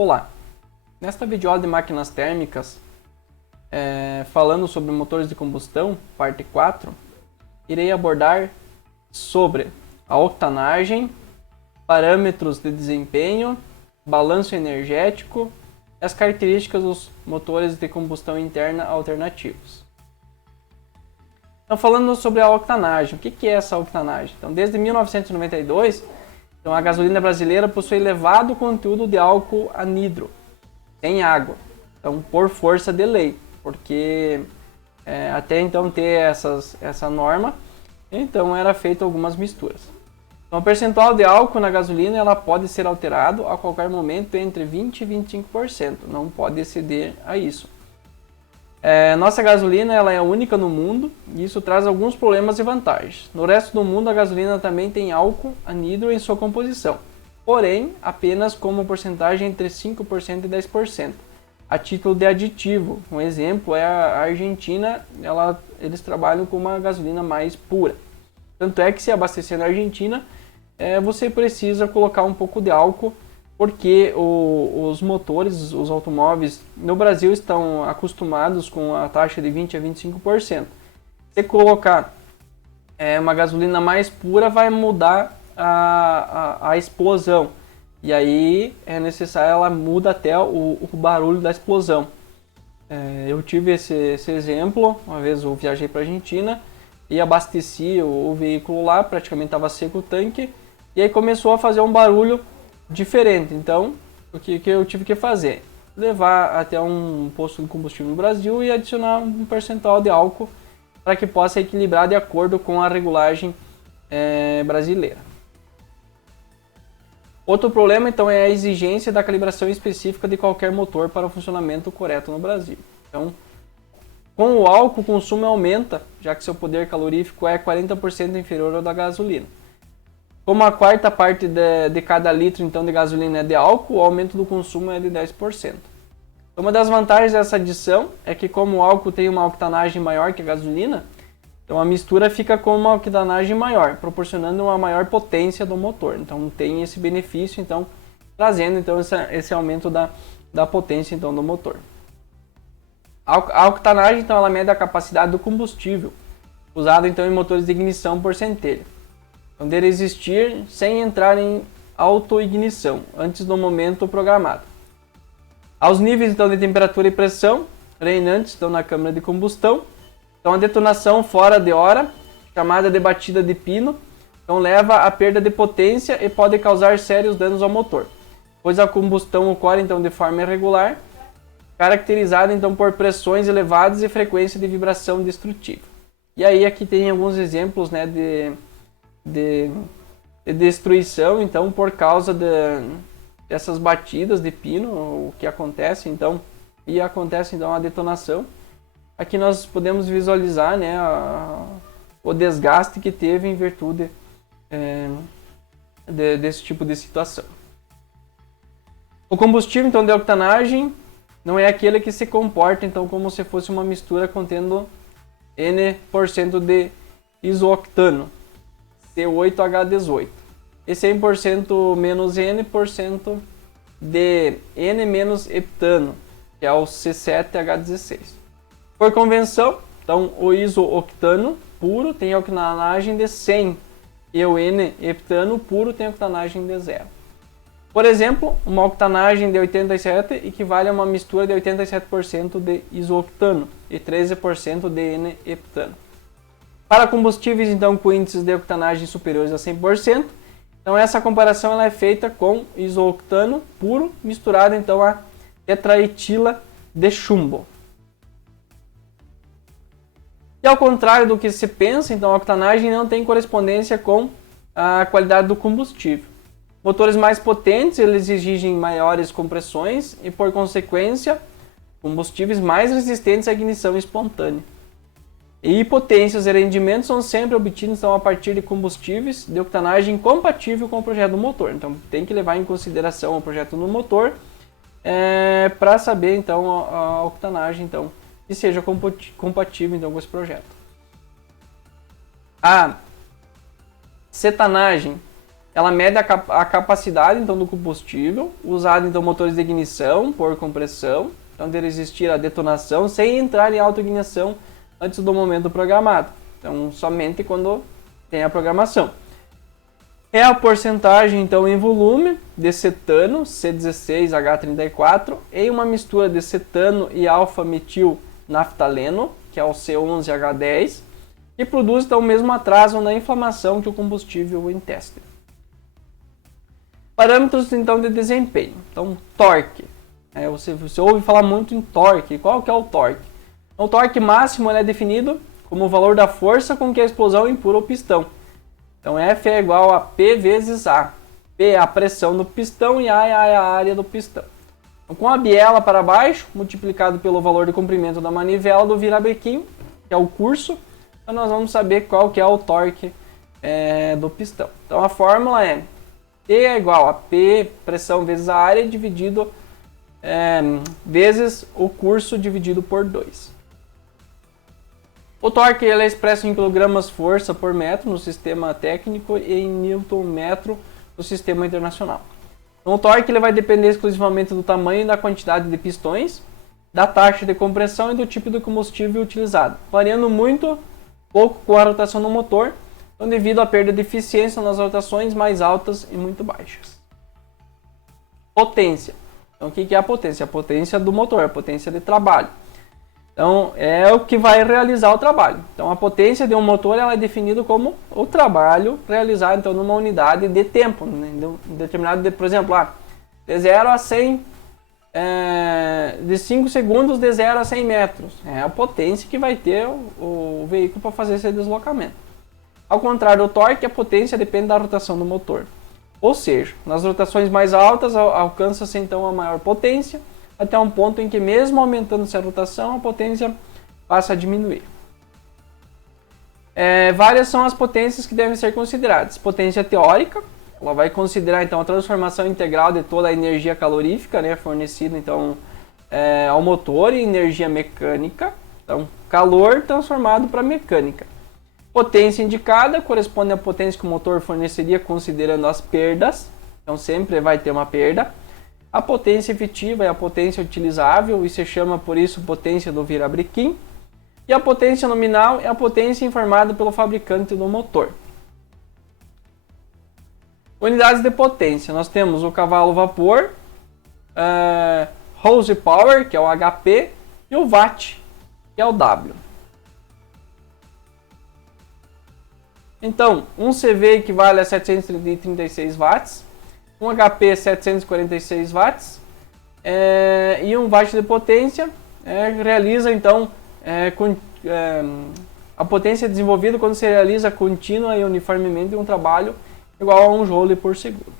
Olá! Nesta videoaula de máquinas térmicas, falando sobre motores de combustão, parte 4, irei abordar sobre a octanagem, parâmetros de desempenho, balanço energético e as características dos motores de combustão interna alternativos. Então, falando sobre a octanagem, o que é essa octanagem? Então, desde 1992, a gasolina brasileira possui elevado conteúdo de álcool anidro em água, então por força de lei, porque até então ter essa norma, então era feito algumas misturas. Então, o percentual de álcool na gasolina ela pode ser alterado a qualquer momento entre 20% e 25%, não pode exceder a isso. Nossa gasolina ela é única no mundo e isso traz alguns problemas e vantagens. No resto do mundo a gasolina também tem álcool anidro em sua composição, porém apenas como porcentagem entre 5% e 10%, a título de aditivo. Um exemplo é a Argentina, eles trabalham com uma gasolina mais pura. Tanto é que se abastecer na Argentina, você precisa colocar um pouco de álcool, porque os motores, os automóveis no Brasil estão acostumados com a taxa de 20% a 25%. Se colocar uma gasolina mais pura, vai mudar a explosão. E aí é necessário, ela muda até o barulho da explosão. Eu tive esse exemplo, uma vez eu viajei para a Argentina e abasteci o veículo lá, praticamente estava seco o tanque, e aí começou a fazer um barulho diferente. Então, o que eu tive que fazer? Levar até um posto de combustível no Brasil e adicionar um percentual de álcool para que possa equilibrar de acordo com a regulagem brasileira. Outro problema, então, é a exigência da calibração específica de qualquer motor para o funcionamento correto no Brasil. Então, com o álcool, o consumo aumenta, já que seu poder calorífico é 40% inferior ao da gasolina. Como a quarta parte de cada litro então, de gasolina é de álcool, o aumento do consumo é de 10%. Uma das vantagens dessa adição é que, como o álcool tem uma octanagem maior que a gasolina, então a mistura fica com uma octanagem maior, proporcionando uma maior potência do motor. Então tem esse benefício, então, trazendo então, esse aumento da potência então, do motor. A octanagem então, ela mede a capacidade do combustível, usado então, em motores de ignição por centelha. Então, deve existir sem entrar em autoignição, antes do momento programado. Aos níveis então, de temperatura e pressão reinantes então, na câmara de combustão, então, a detonação fora de hora, chamada de batida de pino, então, leva à perda de potência e pode causar sérios danos ao motor, pois a combustão ocorre então, de forma irregular, caracterizada então, por pressões elevadas e frequência de vibração destrutiva. E aí aqui tem alguns exemplos de destruição, então, por causa dessas batidas de pino, o que acontece, então, a detonação. Aqui nós podemos visualizar o desgaste que teve em virtude desse tipo de situação. O combustível, então, de octanagem não é aquele que se comporta, então, como se fosse uma mistura contendo N% de isooctano, C8H18. E 100% menos N% de N menos heptano, que é o C7H16. Por convenção, então, o isooctano puro tem octanagem de 100 e o N-heptano puro tem octanagem de 0. Por exemplo, uma octanagem de 87 equivale a uma mistura de 87% de isooctano e 13% de N-heptano. Para combustíveis então, com índices de octanagem superiores a 100%, então essa comparação ela é feita com isooctano puro misturado então, a tetraetila de chumbo. E ao contrário do que se pensa, então a octanagem não tem correspondência com a qualidade do combustível. Motores mais potentes eles exigem maiores compressões e, por consequência, combustíveis mais resistentes à ignição espontânea. E potências e rendimentos são sempre obtidos então, a partir de combustíveis de octanagem compatível com o projeto do motor. Então tem que levar em consideração o projeto do motor para saber então, a octanagem então, que seja compatível então, com esse projeto. A cetanagem Ela mede a capacidade então do combustível, usado então motores de ignição por compressão, então deve existir a detonação sem entrar em autoignição antes do momento programado. Então somente quando tem a programação. É a porcentagem então em volume de cetano, C16H34, em uma mistura de cetano e alfa-metil-naftaleno, que é o C11H10, que produz então o mesmo atraso na inflamação que o combustível em teste. Parâmetros então de desempenho. Então, torque. Você ouve falar muito em torque. Qual que é o torque? O torque máximo é definido como o valor da força com que a explosão empurra o pistão. Então, F é igual a P vezes A. P é a pressão do pistão e A é a área do pistão. Então, com a biela para baixo, multiplicado pelo valor de comprimento da manivela do virabrequim, que é o curso, então nós vamos saber qual que é o torque do pistão. Então, a fórmula é T é igual a P, pressão vezes a área, dividido vezes o curso dividido por 2. O torque ele é expresso em kg força por metro no sistema técnico e em Nm no sistema internacional. Então, o torque ele vai depender exclusivamente do tamanho e da quantidade de pistões, da taxa de compressão e do tipo de combustível utilizado, variando muito pouco com a rotação do motor, então, devido à perda de eficiência nas rotações mais altas e muito baixas. Potência. Então, o que é a potência? A potência do motor, a potência de trabalho. Então, é o que vai realizar o trabalho. Então, a potência de um motor ela é definida como o trabalho realizado então, numa unidade de tempo, né? Determinado, por exemplo, de 0 a 100, de 5 segundos de 0 a 100 metros. É a potência que vai ter o veículo para fazer esse deslocamento. Ao contrário do torque, a potência depende da rotação do motor. Ou seja, nas rotações mais altas alcança-se então a maior potência, até um ponto em que mesmo aumentando-se a rotação, a potência passa a diminuir. Várias são as potências que devem ser consideradas. Potência teórica, ela vai considerar então a transformação integral de toda a energia calorífica, né, fornecida então ao motor, em energia mecânica, então calor transformado para mecânica. Potência indicada corresponde à potência que o motor forneceria considerando as perdas, então sempre vai ter uma perda. A potência efetiva é a potência utilizável e se chama por isso potência do virabrequim. E a potência nominal é a potência informada pelo fabricante do motor. Unidades de potência. Nós temos o cavalo vapor, horsepower, que é o HP, e o watt, que é o W. Então, um CV equivale a 736 watts. Um HP 746 watts e um watt de potência realiza então a potência desenvolvida quando se realiza contínua e uniformemente um trabalho igual a 1 joule por segundo.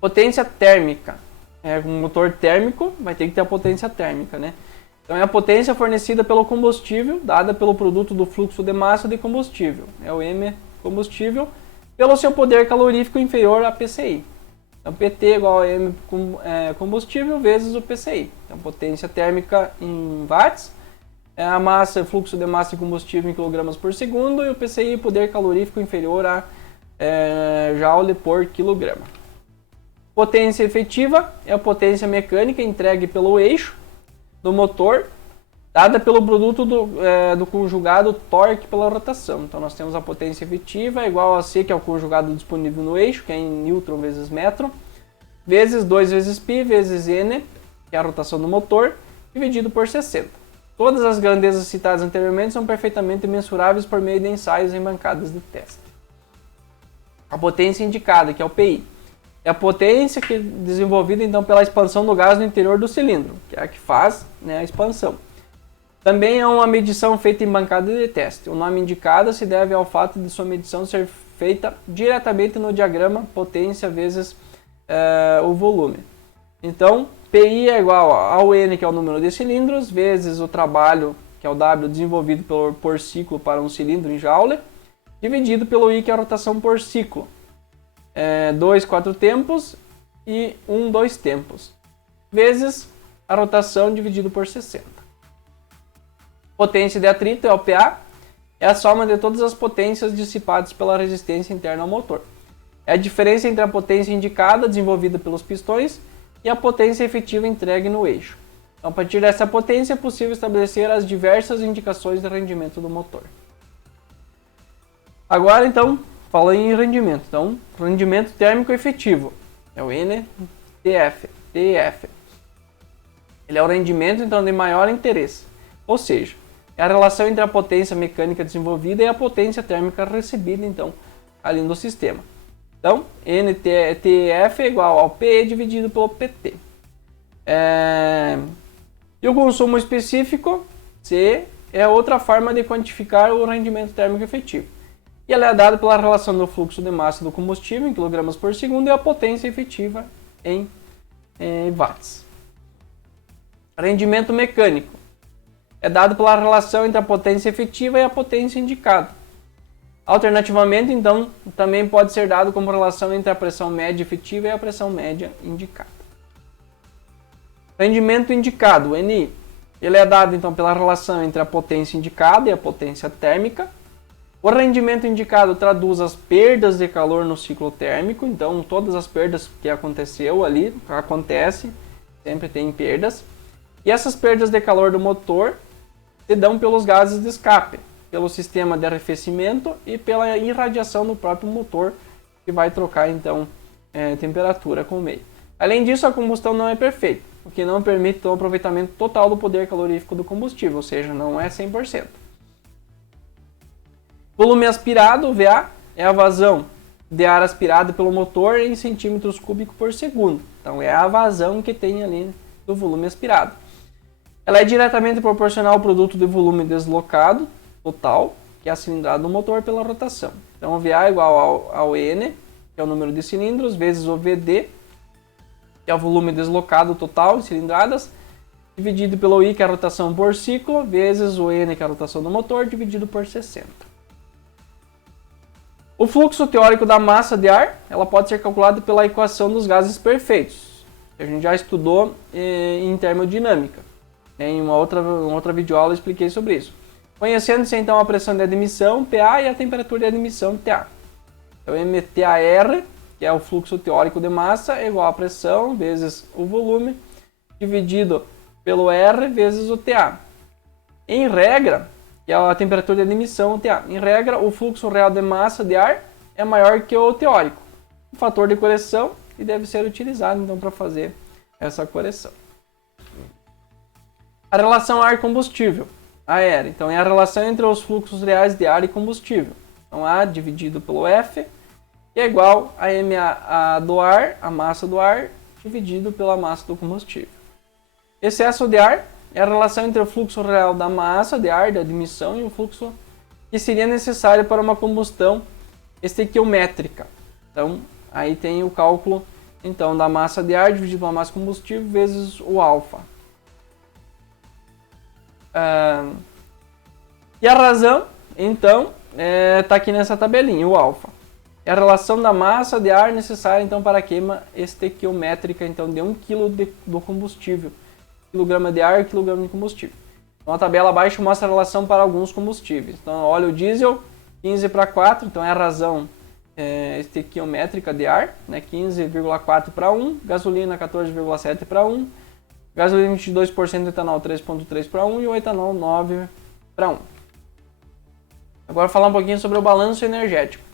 Potência térmica. Um motor térmico vai ter que ter a potência térmica, né? Então é a potência fornecida pelo combustível, dada pelo produto do fluxo de massa de combustível. É o M combustível, pelo seu poder calorífico inferior a PCI. Então, PT é igual a M combustível vezes o PCI. Então, potência térmica em watts, a massa, fluxo de massa de combustível em kg por segundo, e o PCI, poder calorífico inferior a joule por quilograma. Potência efetiva é a potência mecânica entregue pelo eixo do motor, dada pelo produto do conjugado torque pela rotação. Então nós temos a potência efetiva igual a C, que é o conjugado disponível no eixo, que é em newton vezes metro, vezes 2 vezes π vezes n, que é a rotação do motor, dividido por 60. Todas as grandezas citadas anteriormente são perfeitamente mensuráveis por meio de ensaios em bancadas de teste. A potência indicada, que é o PI, é a potência que é desenvolvida então pela expansão do gás no interior do cilindro, que é a que faz, né, a expansão. Também é uma medição feita em bancada de teste. O nome indicado se deve ao fato de sua medição ser feita diretamente no diagrama potência vezes o volume. Então, PI é igual ao N, que é o número de cilindros, vezes o trabalho, que é o W, desenvolvido por ciclo para um cilindro em joule, dividido pelo I, que é a rotação por ciclo. 2 4 tempos e 1 2 tempos, vezes a rotação dividido por 60. Potência de atrito é o PA, é a soma de todas as potências dissipadas pela resistência interna ao motor. É a diferença entre a potência indicada, desenvolvida pelos pistões, e a potência efetiva entregue no eixo. Então, a partir dessa potência é possível estabelecer as diversas indicações de rendimento do motor. Agora, então, falando em rendimento. Então, rendimento térmico efetivo é o NTF. Ele é o rendimento, então, de maior interesse. Ou seja, é a relação entre a potência mecânica desenvolvida e a potência térmica recebida, então, ali no sistema. Então, NTF é igual ao PE dividido pelo PT. E o consumo específico, C, é outra forma de quantificar o rendimento térmico efetivo. E ela é dada pela relação do fluxo de massa do combustível em kg por segundo e a potência efetiva em watts. Rendimento mecânico é dado pela relação entre a potência efetiva e a potência indicada. Alternativamente, então, também pode ser dado como relação entre a pressão média efetiva e a pressão média indicada. Rendimento indicado, NI, ele é dado então pela relação entre a potência indicada e a potência térmica. O rendimento indicado traduz as perdas de calor no ciclo térmico, então todas as perdas que acontece, sempre tem perdas. E essas perdas de calor do motor se dão pelos gases de escape, pelo sistema de arrefecimento e pela irradiação do próprio motor, que vai trocar então temperatura com o meio. Além disso, a combustão não é perfeita, o que não permite o aproveitamento total do poder calorífico do combustível, ou seja, não é 100%. Volume aspirado, VA, é a vazão de ar aspirado pelo motor em centímetros cúbicos por segundo. Então é a vazão que tem ali do volume aspirado. Ela é diretamente proporcional ao produto de volume deslocado total, que é a cilindrada do motor pela rotação. Então o VA é igual ao N, que é o número de cilindros, vezes o VD, que é o volume deslocado total em cilindradas, dividido pelo I, que é a rotação por ciclo, vezes o N, que é a rotação do motor, dividido por 60. O fluxo teórico da massa de ar, ela pode ser calculado pela equação dos gases perfeitos, que a gente já estudou em termodinâmica. Em uma outra videoaula eu expliquei sobre isso. Conhecendo-se então a pressão de admissão, PA, e a temperatura de admissão, TA. Então, MTAR, que é o fluxo teórico de massa, é igual a pressão vezes o volume, dividido pelo R vezes o TA. Em regra, que é a temperatura de admissão, TA. Em regra, o fluxo real de massa de ar é maior que o teórico. Um fator de correção que deve ser utilizado então para fazer essa correção. A relação ar-combustível, AR, então é a relação entre os fluxos reais de ar e combustível. Então A dividido pelo F, que é igual a MA do ar, a massa do ar, dividido pela massa do combustível. Excesso de ar é a relação entre o fluxo real da massa de ar, da admissão, e o fluxo que seria necessário para uma combustão estequiométrica. Então, aí tem o cálculo então, da massa de ar dividido pela massa de combustível vezes o alfa. E a razão, então, está aqui nessa tabelinha, o alfa. É a relação da massa de ar necessária então, para a queima estequiométrica então, de 1 kg do combustível. Quilograma de ar e quilograma de combustível. Então, a tabela abaixo mostra a relação para alguns combustíveis. Então, óleo diesel, 15:4, então é a razão estequiométrica de ar, né? 15,4:1, gasolina 14,7:1, gasolina 22%, etanol 3,3:1 e o etanol 9:1. Agora falar um pouquinho sobre o balanço energético.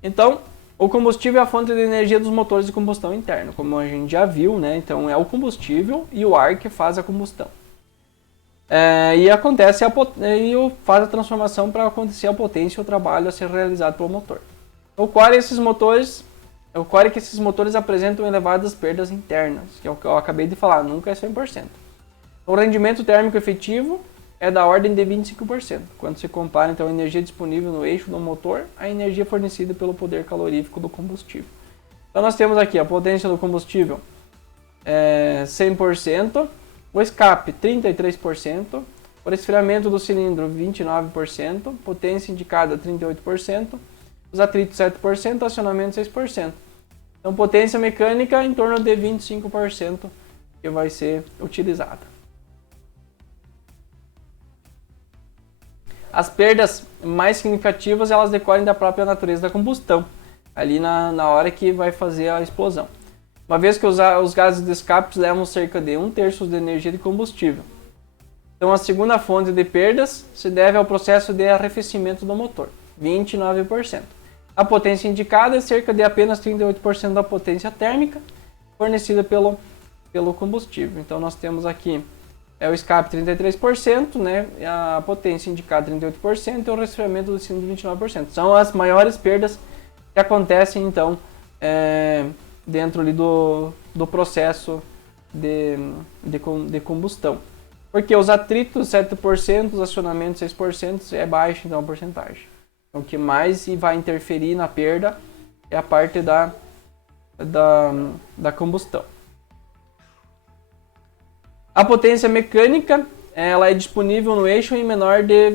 Então, o combustível é a fonte de energia dos motores de combustão interna, como a gente já viu, né? Então é o combustível e o ar que faz a combustão. E faz a transformação para acontecer a potência e o trabalho a ser realizado pelo motor. Ocorre que esses motores apresentam elevadas perdas internas, que é o que eu acabei de falar, nunca é 100%. O rendimento térmico efetivo é da ordem de 25%, quando se compara então a energia disponível no eixo do motor à energia fornecida pelo poder calorífico do combustível. Então nós temos aqui a potência do combustível 100%, o escape 33%, o resfriamento do cilindro 29%, potência indicada 38%, os atritos 7%, acionamento 6%. Então potência mecânica em torno de 25% que vai ser utilizada. as perdas mais significativas elas decorrem da própria natureza da combustão, ali na hora que vai fazer a explosão. Uma vez que os gases de escape levam cerca de 1/3 da energia de combustível. Então a segunda fonte de perdas se deve ao processo de arrefecimento do motor, 29%. A potência indicada é cerca de apenas 38% da potência térmica fornecida pelo combustível. Então nós temos aqui o escape 33%, né, a potência indicada 38% e o resfriamento do cilindro 29%. São as maiores perdas que acontecem então dentro ali do processo de combustão. Porque os atritos 7%, os acionamentos 6% é baixo então a porcentagem. Então, o que mais vai interferir na perda é a parte da combustão. A potência mecânica ela é disponível no eixo em menor de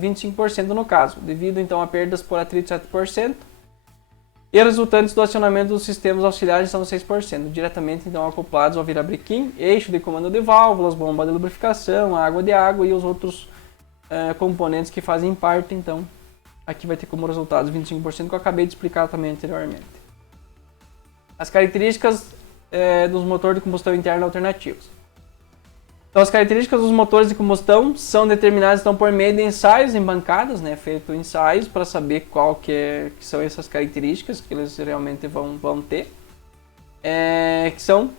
25% no caso, devido então a perdas por atrito 7%, e resultantes do acionamento dos sistemas auxiliares são 6%, diretamente então acoplados ao virabrequim, eixo de comando de válvulas, bomba de lubrificação, água e os outros componentes que fazem parte. Então aqui vai ter como resultado 25% que eu acabei de explicar também anteriormente. As características dos motores de combustão interna alternativos. Então, as características dos motores de combustão são determinadas então, por meio de ensaios em bancadas, né? Feito ensaios para saber qual que são essas características que eles realmente vão ter. Que são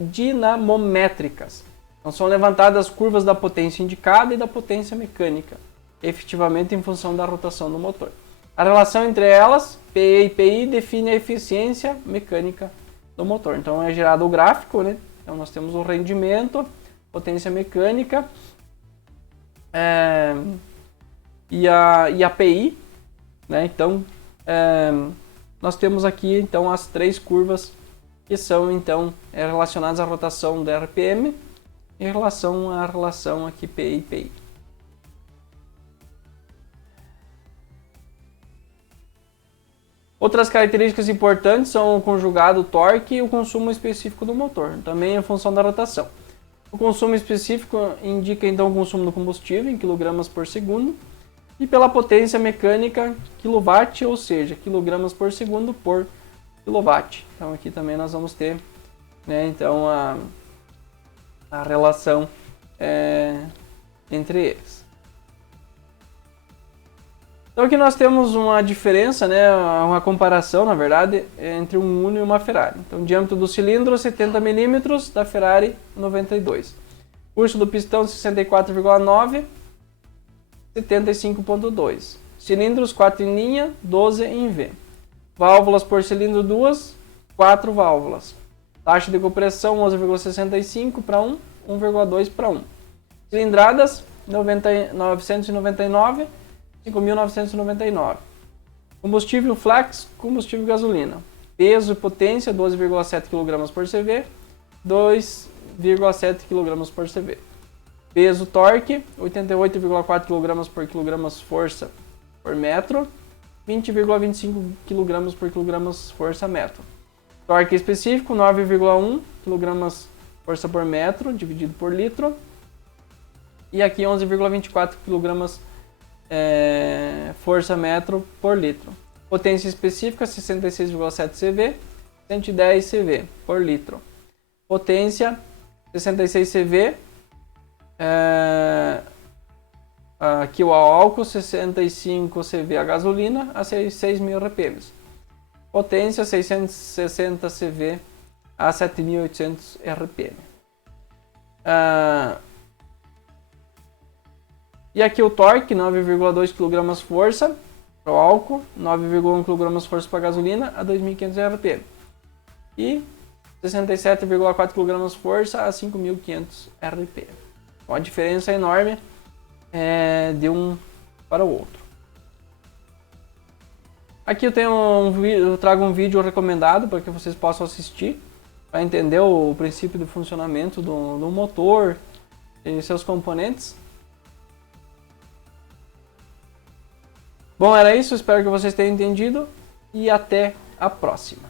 dinamométricas. Então, são levantadas as curvas da potência indicada e da potência mecânica, efetivamente em função da rotação do motor. A relação entre elas, PE e PI, define a eficiência mecânica do motor. Então, é gerado o gráfico, né? Então nós temos o rendimento, potência mecânica e a PI, né? Então nós temos aqui então as três curvas que são então relacionadas à rotação da RPM em relação à relação aqui PI e PI. Outras características importantes são o conjugado torque e o consumo específico do motor, também em função da rotação. O consumo específico indica então o consumo do combustível em kg por segundo e pela potência mecânica kW, ou seja, kg por segundo por kW. Então aqui também nós vamos ter, né, então a relação entre eles. Então aqui nós temos uma diferença, né, uma comparação, na verdade, entre um Uno e uma Ferrari. Então, diâmetro do cilindro 70 mm, da Ferrari 92. Curso do pistão 64,9, 75,2. Cilindros 4 em linha, 12 em V. Válvulas por cilindro 2, 4 válvulas. Taxa de compressão 11,65 para 1, 1,2 para 1. Cilindradas 999, 5.999. Combustível flex, combustível gasolina. Peso e potência 12,7 kg por CV, 2,7 kg por CV. Peso torque 88,4 kg por kg força por metro, 20,25 kg por kg força metro. Torque específico 9,1 kg força por metro dividido por litro. E aqui 11,24 kg força metro por litro. Potência específica 66,7 CV, 110 CV por litro. Potência 66 CV, aqui o álcool 65 CV a gasolina a 6.000 RPM. Potência 660 CV a 7.800 RPM. E aqui o torque, 9,2 kg força para o álcool, 9,1 kg força para a gasolina a 2.500 RPM. E 67,4 kg força a 5.500 RPM. Então, a diferença é enorme de um para o outro. Aqui eu trago um vídeo recomendado para que vocês possam assistir, para entender o princípio de funcionamento do motor e seus componentes. Bom, era isso, espero que vocês tenham entendido e até a próxima.